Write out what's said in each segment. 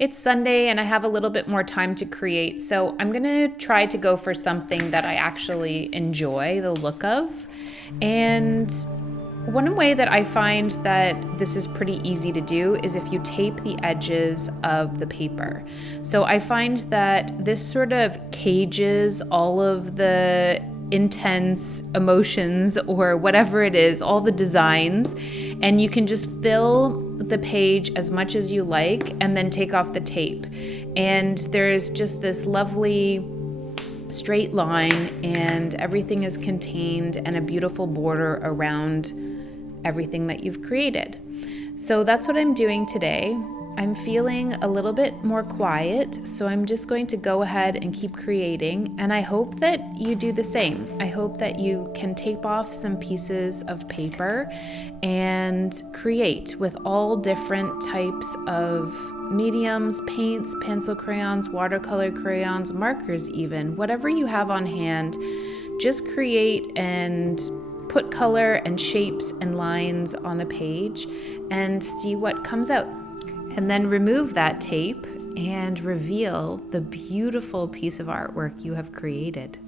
It's Sunday and I have a little bit more time to create, so I'm gonna try to go for something that I actually enjoy the look of. And one way that I find that this is pretty easy to do is if you tape the edges of the paper. So I find that this sort of cages all of the intense emotions or whatever it is, all the designs, and you can just fill the page as much as you like and then take off the tape. And there's just this lovely straight line and everything is contained and a beautiful border around everything that you've created. So that's what I'm doing today. I'm feeling a little bit more quiet, so I'm just going to go ahead and keep creating, and I hope that you do the same. I hope that you can tape off some pieces of paper and create with all different types of mediums, paints, pencil crayons, watercolor crayons, markers even, whatever you have on hand. Just create and put color and shapes and lines on a page and see what comes out. And then remove that tape and reveal the beautiful piece of artwork you have created.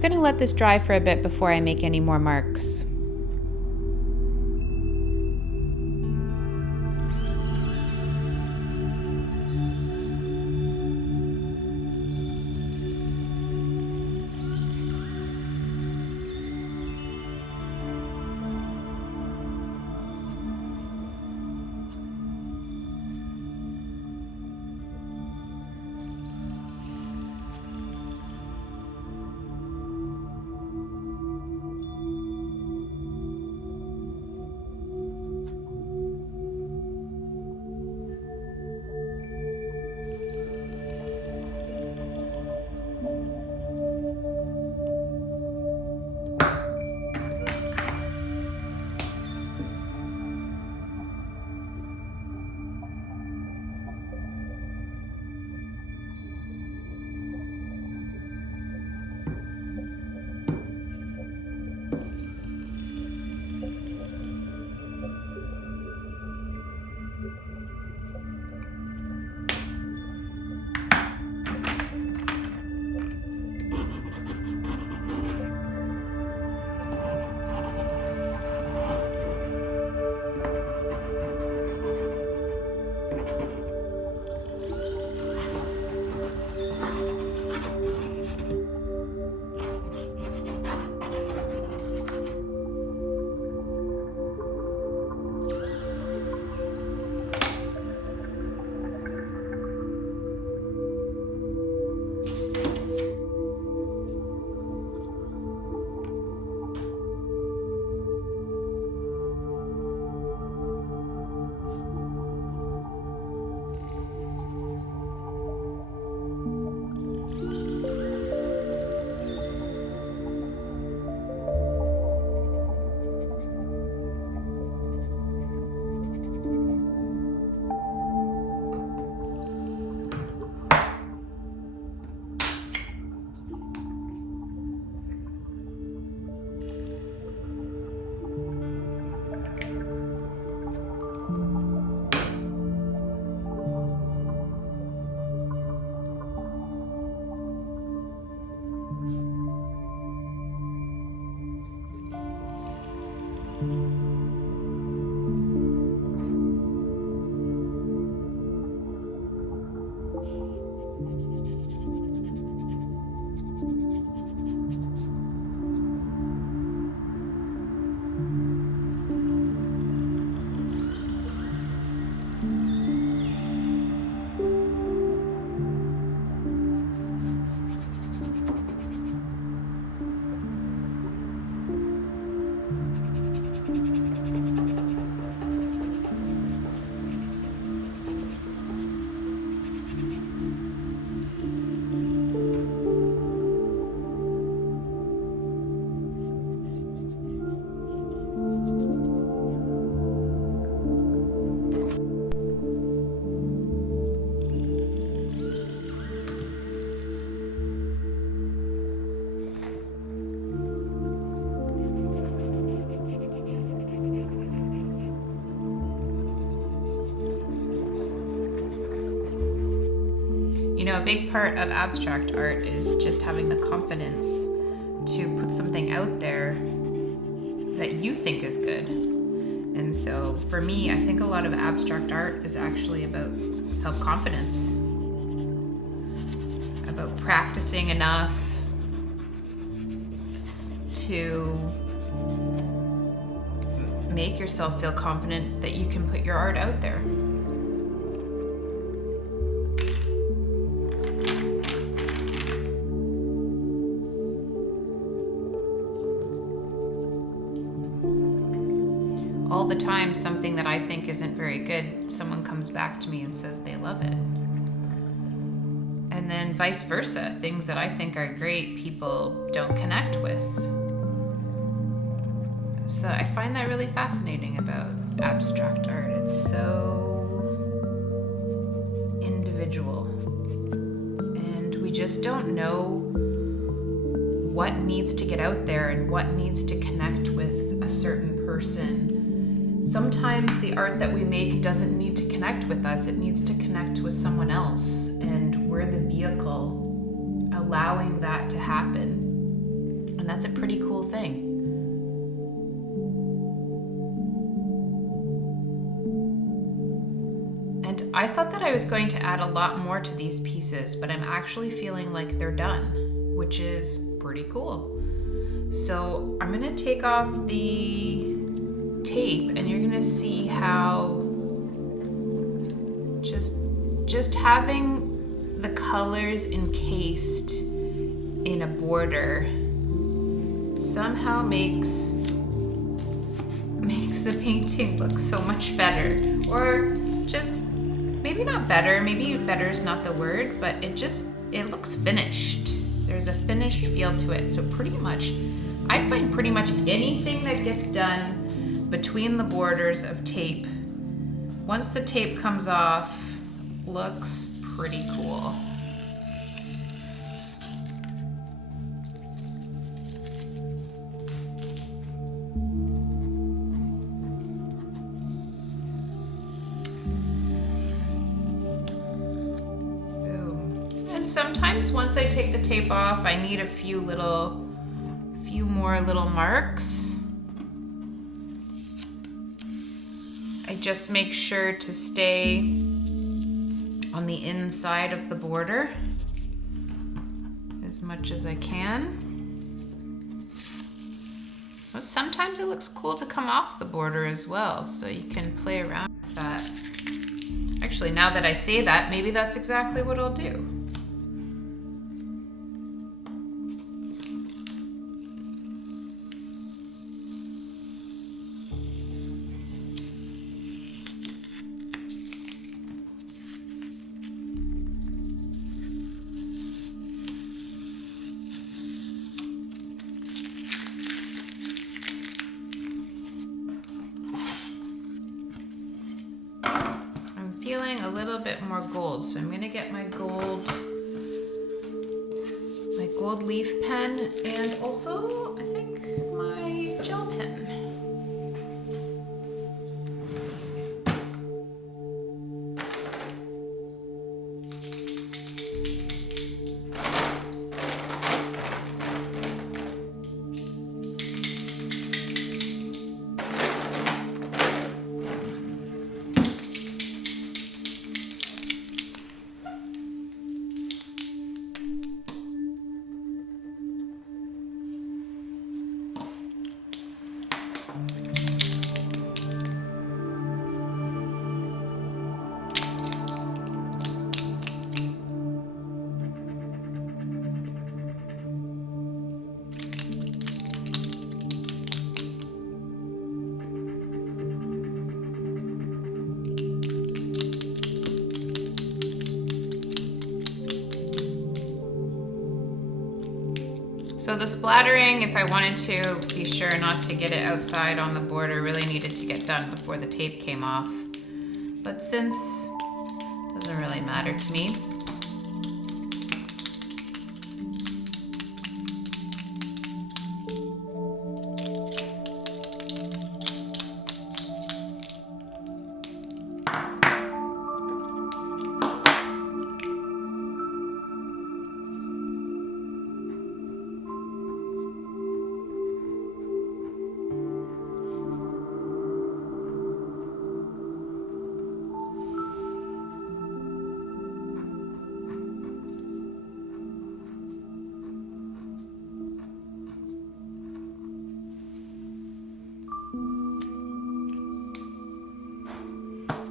going to let this dry for a bit before I make any more marks. You know, a big part of abstract art is just having the confidence to put something out there that you think is good. And so for me, I think a lot of abstract art is actually about self-confidence, about practicing enough to make yourself feel confident that you can put your art out there. All the time, something that I think isn't very good, someone comes back to me and says they love it. And then vice versa, things that I think are great, people don't connect with. So I find that really fascinating about abstract art. It's so individual. And we just don't know what needs to get out there and what needs to connect with a certain person. Sometimes the art that we make doesn't need to connect with us, it needs to connect with someone else, and we're the vehicle allowing that to happen. And that's a pretty cool thing. And I thought that I was going to add a lot more to these pieces, but I'm actually feeling like they're done, which is pretty cool. So I'm gonna take off the tape and you're gonna see how just having the colors encased in a border somehow makes the painting look so much better. Or just maybe not better, maybe better is not the word, but it looks finished. There's a finished feel to it. So pretty much, I find pretty much anything that gets done between the borders of tape, once the tape comes off, looks pretty cool. And sometimes once I take the tape off, I need a few more little marks. I just make sure to stay on the inside of the border as much as I can. But sometimes it looks cool to come off the border as well, so you can play around with that. Actually, now that I say that, maybe that's exactly what I'll do. Feeling a little bit more gold, so I'm gonna get my gold leaf pen and also I think my gel pen. So the splattering, if I wanted to be sure not to get it outside on the border, really needed to get done before the tape came off. But since it doesn't really matter to me,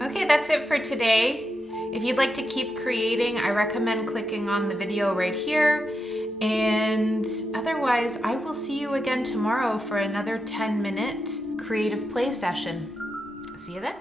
okay, that's it for today. If you'd like to keep creating, I recommend clicking on the video right here. And otherwise, I will see you again tomorrow for another 10-minute creative play session. See you then.